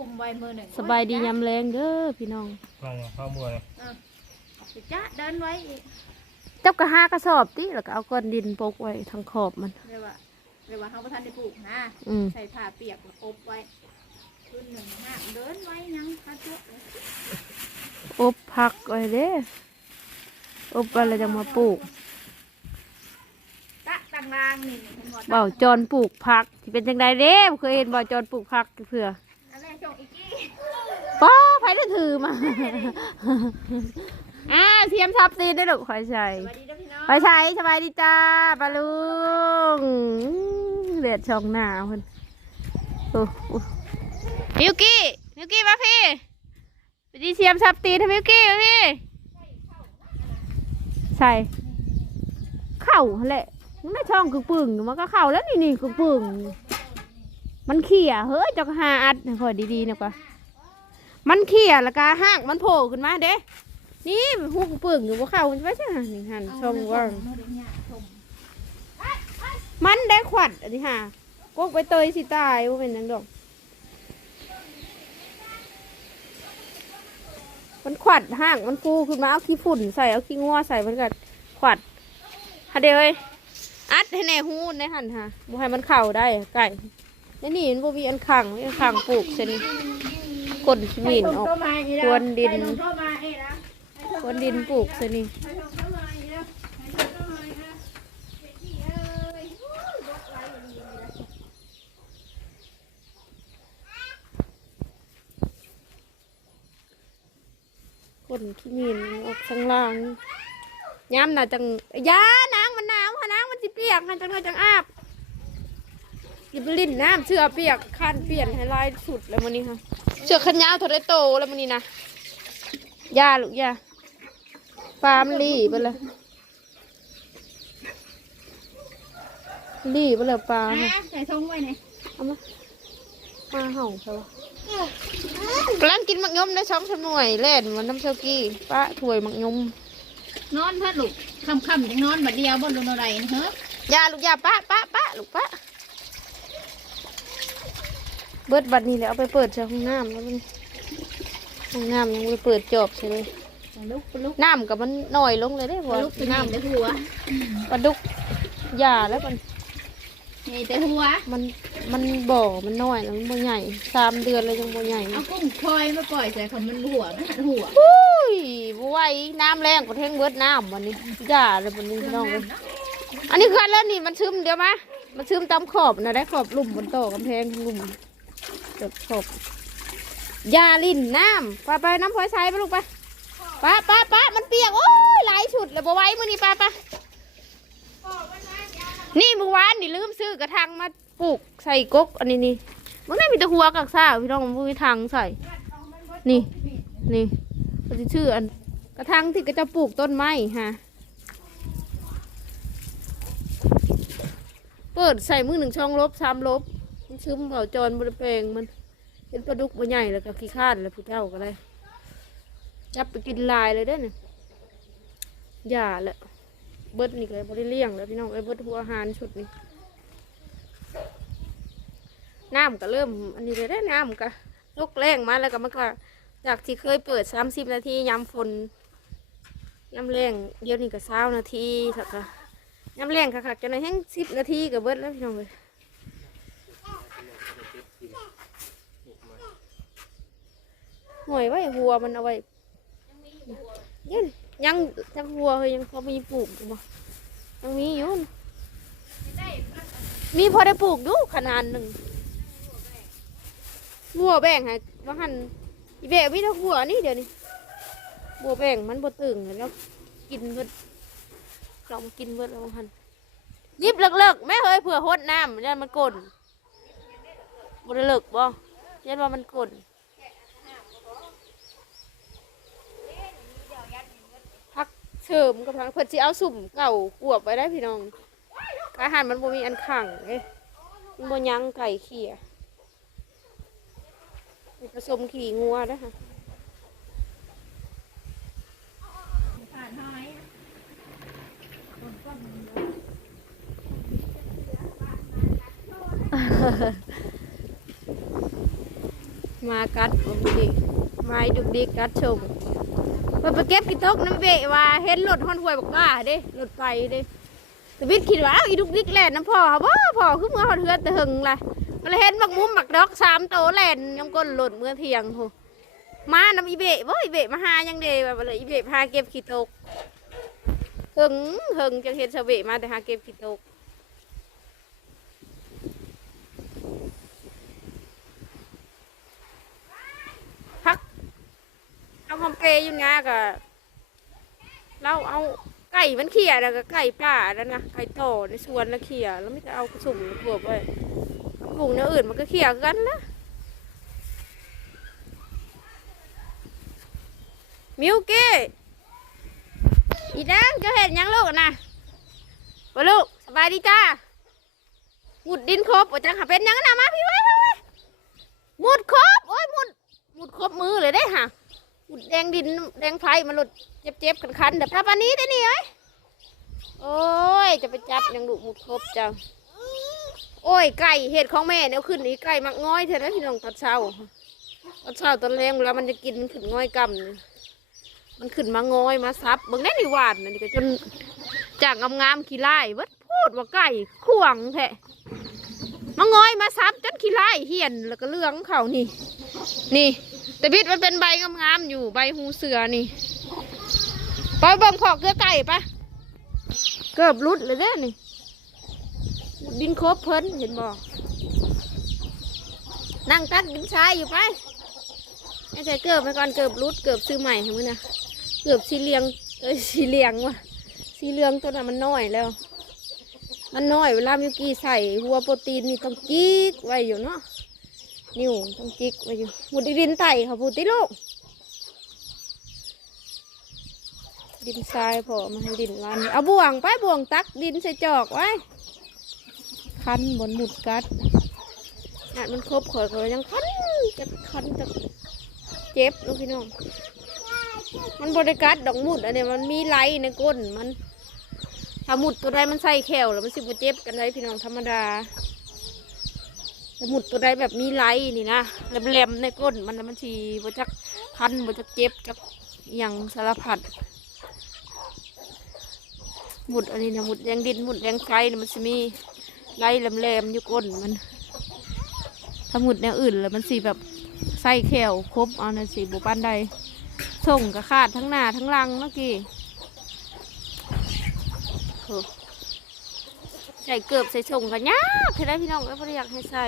คุมไว้มือหนึ่งสบายดียำแรงเด้อพี่น้องลองข้าวบัวเลยเออสิจ้าเดินไว้อีกจับกระหากระสอบติแล้วก็เอาก้อนดินปกไว้ทางขอบมัน เรียกว่าเรียกว่าเขาประทานได้ปลูกนะอืมใส่ผ้าเปียกแล้วอบไว้ขึ้นหนึ่งห้าเดินไว้ยังคาจุกเลยอบผักไว้เด้ออบอะไรจะมาปลูกตะต่างรางนี่ผมบอกเบ่าจอนปลูกผักที่เป็นจังไดเด้บ่เคยเห็นเบ่าจอนปลูกผักเผื่อ อันแรกชงอีกกี้ป้อไผได้ถือมาอ่าเทียมทับตีนได้ลูกคอยใส่สวัสดีนะพี่น้องคอยใส่สบายดีจ้าปลาลุงเลือดช่องหน้าเพิ่นโอ้โอ้มิวกี้มิวกี้มาพี่ไปดีเทียมทับตีนให้มิวกี้มาพี่ใส่เข่าหั่นแหละมันไม่ช่องคือปึ่งมันก็เข่าแล้วนี่นี่คือปึ่ง มันเขี่ยเฮ้ยจะหาอัดพอดีๆนะกว่ามันเขี่ยแล้วก็ห้างมันโผล่ขึ้นมาเด้ นี่หูกปึ่งอยู่ว่าเข่ามันไม่ใช่หันนี่หันช่องว่างมันได้ขวัดอันนี้ค่ะกกไปเตยสิตายว่าเป็นนังดอกมันขวัดห้างมันฟูขึ้นมาเอาขี้ฝุ่นใส่เอาขี้งัวใส่มันก็ขวัดฮะเดยวเอ้ยอัดให้แน่หูในหันค่ะบ่ให้มันเข่าได้ไก่ แล้วนี่มันบ่มีอันขังมีอันขังปลูกเส้นก้นมีนออกเข้ามาอีกวนดินให้ลงเข้ามาอีกวนดินปลูกเส้นนี้ให้ลงเข้ามาอีกแล้วให้ลงเข้ามาอีกแล้วเด็กนี่เอ้ยโอ้ยรถไหลอยู่นี่เลยก้นขี้มีนออกข้างล่างย้ำน่ะจังยานางมันหนาวค่ะนางมันสิเปียกค่ะจังเลยจังอาบ หยิบลิ้นน้ำเสื้อเปียกคันเปลี่ยนให้ลายสุดแล้วมันนี้ค่ะเสื้อขันยาวเท่าไรโตแล้วมันนี้นะยาลูกยาฟาร์มนลี่ไปเลยลี่ไปเลยปลาค่ะอะใส่ทงไว้เนี่ยเอามามาเห่าใช่ปะกำลังกินมักยมได้สองสามหน่วยเล่นมันน้ำเชากี้ป้าถ้วยมักยมนอนเพื่อลูกค่ำๆจังนอนบัดเดียวบนลงอะไรเฮ้ยยาลูกยาป้าป้าป้าลูกป้า เบิดบัดนี้แล้วเอาไปเปิดใช้ห้องน้ำแล้วมันห้องน้ำยังไม่ได้เปิดจอบใช่ไหมลุกลุกน้ำกับมันหน่อยลงเลยได้พอลุกเป็นน้น้ำแต่หัวำปลาดุกยาแล้วมันนี่แต่หัวมันมันบ่อมันน้อยแล้วมันบ่ใหญ่สามเดือนเลยยังบ่ใหญ่เอากุ้งคอยมาปล่อยใส่ของมันหัวมันหันหัวอุ้ยบ่ไหวน้ำแรงกว่าเท่งเบิดน้ำวันนี้ยาเลยวันนี้พี่น้องเลยอันนี้คือแล้วนี่มันซึมเดี๋ยวมามันซึมตามขอบนะได้ขอบลุ่มบนโต๊ะกำแพงลุ่ม เกิดขอบยาลิ่นน้ำไปไปน้ำพลอยใช้ไปลูกไปป้าป้าป้ามันเปียกโอ้ยหลายชุดเลยบ่ไหว้มือนี่ป้าป้านี่เมื่อวานนี่ลืมซื้อกระถางมาปลูกใส่กกอันนี้นี่มันไม่มีตะหัวกับซ่าพี่น้องมันบ่มีทางใส่ นี่นี่มันจะชื่ออันกระถางที่ก็จะปลูกต้นไม้ฮะเปิดใส่มือหนึ่งช่องลบสามลบ ซึมเผาจรบริเพงมันเป็นปลาดุกมันใหญ่แล้วก็ขี้ข้านแล้วผู้เท่าก็เลยจับไปกินลายเลยได้เนี่ยอย่าละเบิดนี่เลยบริเลี้ยงแล้วพี่น้องไอ้เบิดหัวอาหารชุดนี้น้ำก็เริ่มอันนี้เลยได้น้ำก็ลกแรงมาแล้วก็มันก็จากที่เคยเปิดสามสิบนาทียามฝนยามแรงเดี๋ยวนี้ก็เช้านาทีสักก็น้ำแรงค่ะๆจะในแห้งสิบนาทีกับเบิดแล้วพี่น้องเลย ห่วยไว้หัวมันเอาไว้ยังยังยังหัวเฮ้ยยังพอมีปลูกอยู่บ่ยังมีอยู่นะมีพอได้ปลูกอยู่ขนาดหนึ่งบัวแบ่งให้ว่าหันอีแบะมีแต่หัวนี่เดี๋ยวนี้บัวแบ่งมันบ่ตึงแล้ว กินเบิดลองมากินเบิดแล้วหันยิบเลิกๆแม่เฮ้ยเผื่อหดน้ำยันมันกลนบ่ได้เลิกบ่ยันว่ามันกลนพัก เสริมกับทางเพิ่นสิเอาสุ่มเก่ากวบไว้ได้พี่น้อง อาหารมันบ่มีอันขังเอ้ยมันบ่ยั้งไก่เขี่ยผสมขี่งัวด้อค่ะมากัดดุกดิไม้ดุกดิกกัดชม เพิ่นไปเก็บกี่ตกน้ำเบะว่าเห็นรถฮอนหวยบอกว่าเด้รถไฟเด้แต่วิทย์คิดว่าอ้าวอีดุกดิกแล่นน้ำพ่อเขาบ่พ่อคือเมื่อฮอดเฮือแต่หึงล่ะมันเห็นบักมุมบักดอกสามโตแล่นยังก้นหล่นเมื่อเที่ยงโหมาน้ำอีเบะบ่อีเบะมาหายังเด้แบบเลยอีเบะพาเก็บขี้ตกหึงหึงจังเห็นสะเบะมาแต่หาเก็บขี้ตก เอาคอมเปอยู่งากะเราเอาไก่มันเขี่ยแล้วก็ไก่ป่าแล้วนะไก่โตในสวนแล้วเขี่ยแล้วไม่จะเอากระสุ่มกระบวบไว้ปลูกเนื้ออื่นมันก็เขี่ยกันละมิวกี้อีนางจะเห็นยังลูกนะว่าลูกสบายดีจ้าหมุดดินครบว่าจังหาเป็นยังนะมาพี่ไว้ไว้หมุดครบโอ้ยหมุดหมุดครบมือเลยได้ค่ะหมุด แดงดินแดงไฟมันหลุดเจ็บๆคันๆเดี๋ยวพาปานนี้ได้นี่เอ้ยโอ้ยจะไปจับยังดุหมุดครบจังโอ้ยไก่เห็ดของแม่เนี่ยขึ้นนี่ไก่มักง้อยเท่านั้นพี่น้องตอนเช้าตอนเช้าตอนแรงเวลามันจะกินมันขึ้นง้อยกำมันขึ้นมาง้อยมาซับบิ่งได้นี่หวานนะนี่ก็จนจากงามๆขี้ไล่เบิดพูดว่าไก่ข่วงแท้มาง้อยมาซับจนขี้ไล่เหี่ยนแล้วก็เลืองเขานี่ นี่ แต่พิษมันเป็นใบงามๆอยู่ใบหูเสือนี่ไปเบิ่งขอกเกลือไก่ปะเกือบรุดเลยเด้นี่ดินครบเพิ่นเห็นบ่นั่งตักดินทรายอยู่ไปไม่ใช่เกือบไปก่อนเกือบรุดเกือบซื้อใหม่เห็นไหมนะเกือบสีเหลียงเอ้ยสีเหลียงว่ะสีเหลืองตัวนั้นมันน้อยแล้ว มันน้อยเวลามิวกี้ใส่หัวโปรตีนนี่ต้องกิ๊กไว้อยู่เนาะ นิ้วต้องจิกไว้อยู่หมุดดินไต่ค่ะพูดติลูก ดินทรายพอมาให้ดินวันเอาบ่วงไปบ่วงตักดินใส่จอกไว้ คันบนหมุดกัดอาจมันครบข่อยก็ยังคันจะคันจะเจ็บลูกพี่น้อง มันบริกัดดอกหมุดอันนี้มันมีไหลในก้นมันถ้าหมุดตัวใดมันใส่แขวแล้วมันสิบเจ็บกันได้พี่น้องธรรมดา สมุดตัวใดแบบมีไลนี่นะแหลมๆในก้นมันน่ะมันทีบ่จักคันบ่จักเจ็บจักอย่างสารพัดหมุดอันนี้นะหมุดแดงดินหมุดแดงไฟมันจะมีไลแหลมๆอยู่ก้นมันถ้าหมุดแนวอื่นแล้วมันสีแบบใส่แขวครบเอาในสีบุปันใดส่งกับขาดทั้งหน้าทั้งหลังเมื่อกี้ ส่เกือบใส่ส่งกันยากให้ได้พี่น้องเอ้ยบ่ได้อยากให้ใส่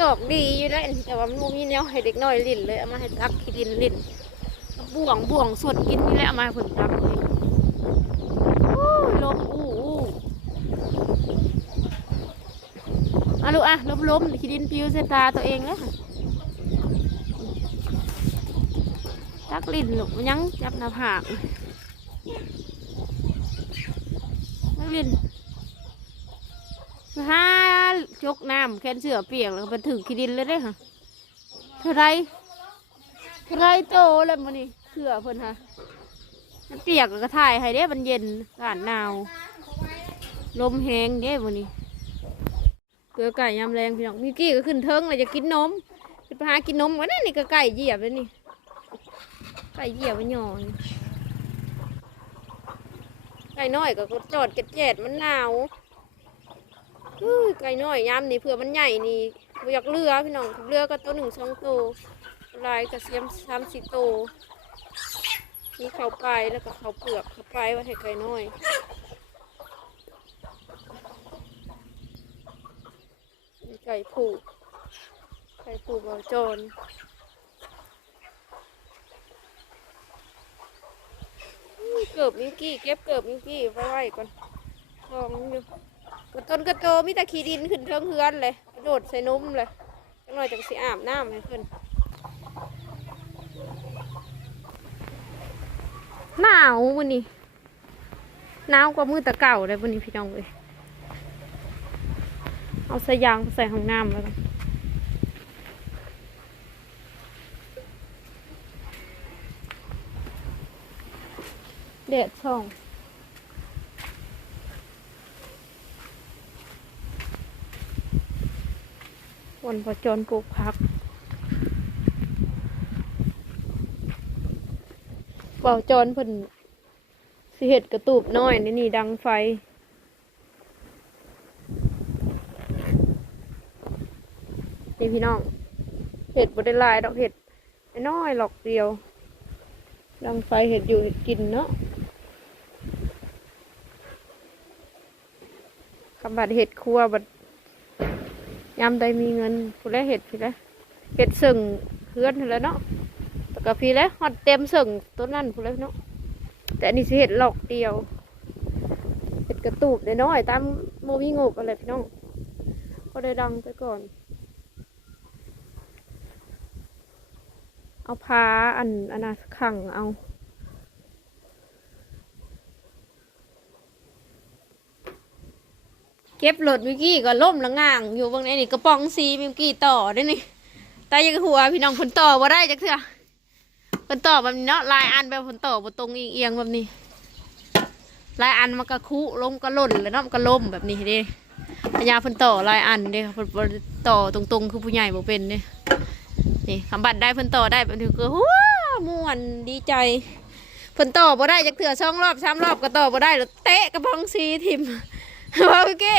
ดอกดีอยู่แล้วแต่ว่ามันมีแนวให้เด็กน้อยลิ้นเลยเอามาให้ตักขี้ดินลิ้นบ่วงบ่วงสดกินนี่แหละเอามาให้เพิ่นตักเลยอู้ยลมอู้อู้อาลูกอะลมลมขี้ดินปิวใส่ตาตัวเองเลยค่ะตักลิ้นลูกมันยังจับหน้าผากตักลิ้น ฮ่าจกน้ำแค่เสือเปียกแล้วก็ไปถึงขี้ดินเลยได้อค่ะเท่าไรเท่าไรโตแล้วมันนี่เสือเพิ่นค่ะมันเปียกแล้วก็ถ่ายให้เด้มันเย็นอากาศหนาว ลมแห้งเด้มันนี่เกลือไก่ยำแรงพี่น้องมิกกี้ก็ขึ้นเทิงเลยจะกินนมขึ้นไปหากินนมวันนั้นี่ก็ไก่เหยียบเลยนี่ไก่เหยียบมันหย่อนไก่น้อยก็จอดเกล็ดแจดมันหนาว ไก่น้อยยามนี่เผื่อมันใหญ่นี่อยากเรือพี่น้องเรือก็ตัวหนึ่งสองตัวลายกระเสียมสามสี่ตัวมีเขาปลายแล้วก็เขาเปลือกเขาปลายไว้ให้ไก่น้อยมีไก่ผูกไก่ผูกเอาจรเกิบมิงกี้เก็บเกิบมิงกี้ไว้ไว้ก่อนลองอยู่ นกระโตมีแต่ขี้ดินขึ้นเทิงเฮือนเลยกระโดดใส่นุ่มเลยจังหน่อยจังสิอาบน้ำให้ขึ้นหนาววันนี้หนาวกว่ามือตะเก่าเลยวันนี้พี่น้องเลยเอาสายางใส่ห้องน้ำแล้วกันเด็ดช่อง วันประจนปลูกผักเป่าจรเพิ่นสิเห็ดกระตูบน้อยนี่นี่ดังไฟ นี่พี่น้องเห็ดบดได้ลายดอกเห็ดน้อยหลอกเดียว ดังไฟเห็ดอยู่เห็ดกินเนาะคำบัดเห็ดครัวบัด ยามใดมีเงินผู้แลเห็ดพี่แลเห็ดสึ่งเพื่อนแหล้วเนาะแต่ก็พี่แลฮอดเต็มสึ่งต้นนั่นผู้แลเนาะแต่อันนี้สิเห็ดหลอกเดียวเห็ดกระตูบน้อยตามโมวิงบอะไรพี่น้องก็ได้ดังไปก่อน เอาพาอันอันนาขังเอา ก็บรถมิวกี้ก็ล่มละง่าง อยู่บางในนี่กระป๋องซีมิวกี้ต่อได้นี่ตายยังหัวพี่น้องผลต่อบ่ได้จักเถอผลต่อแบบนี้เนาะลายอันแบบผลต่อบ่ตรงเอียงๆแบบนี้ลายอันมันก็คุลงก็ล่นแล้วเนาะมันก็ล่มแบบนี้เด้พญาผลต่อลายอันเด้ผลต่อตรงๆ คือผู้ใหญ่บ่เป็นเด้นี่คำบัตรได้เพิ่นต่อได้เป็นถือคือหัวม่วนดีใจเพิ่นต่อบ่ได้จักเถื่อช่องรอบสามรอบก็ต่อบ่ได้แล้วเตะกระปองซีทิม ว่าพี่เก้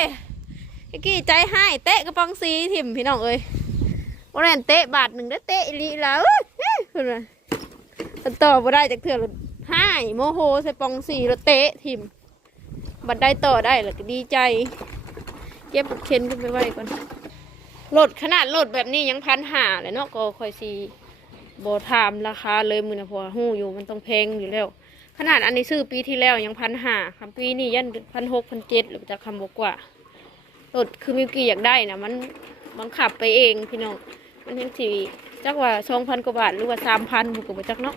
พี่กี้ใจให้เตะกระปองซีทิมพี่น้องเอ้ยบ่แม่นเตะบาทหนึ่งได้เตะอีลีแล้วเอ้ยเอ้ยเพิ่นว่าต่อบ่ได้จักเถื่อแล้วให้โมโหใส่ปองซีแล้วเตะทิมบัดได้ต่อได้แล้วก็ดีใจ เก็บเข็นขึ้นไปไว้ก่อนโหลดขนาดโหลดแบบนี้ยังพันหาเลยเนาะก็คอยสีโบถามราคาเลยมือนะพอหู้อยู่มันต้องแพงอยู่แล้ว ขนาดอันนี้ซื้อปีที่แล้วยังพันห้าคำปีนี้ยันพันหกพันเจ็ดหรือจะคำบอกว่าลดคือมิวกี้อยากได้นะมันบังคับไปเองพี่น้องมันยังสีจักว่าสองพันกว่าบาทหรือว่าสามพันบุกไปจักเนาะ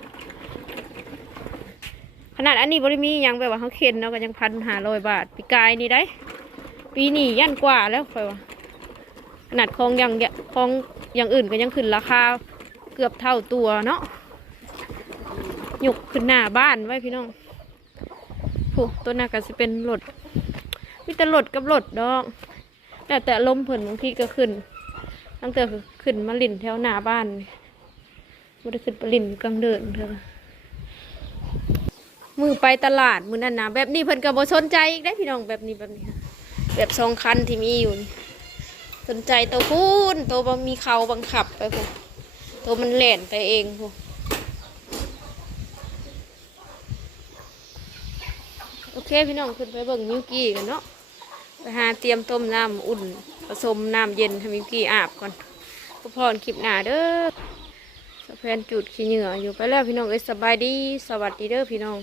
ขนาดอันนี้บริมียังแบบว่าเขาเข็นเนาะก็ยังพันห้าร้อยบาทปีกายนี่ได้ ปีนี้ยันกว่าแล้วค่อยว่าขนาดของอย่างเดียของอย่างอื่นก็ยังขึ้นราคาเกือบเท่าตัวเนาะ ยกขึ้นหน้าบ้านไว้พี่น้องผู้ตัวหน้าก็จะเป็นรถมีแต่รถกับรถดอกแต่แต่ลมเพิ่นบางทีก็ขึ้นตั้งแต่ขึ้นมาลินแถวหน้าบ้านไม่ได้ขึ้นไปลินกลางเดินเถอมือไปตลาดมือนั่นนะแบบนี้เพิ่นก็บ่สนใจอีกได้พี่น้องแบบนี้แบบนี้ แบบสองคันที่มีอยู่นี่สนใจตัวพูนตัวบัมีเขาบังคับไปพวกตัวมันแหล่นไปเองพวกโอ เคพี่น้องขึ้นไปเบิ่งมิวกี้กันเนาะไปหาเตรียมต้มน้ำอุ่น ผสมน้ำเย็นให้มิวกี้อาบก่อนก็พรคลิปหน้าเด้อสะเพนจุดขี้เหงื่ออยู่ไปแล้วพี่น้องเอ้ยสบายดี สวัสดีเด้อพี่น้อง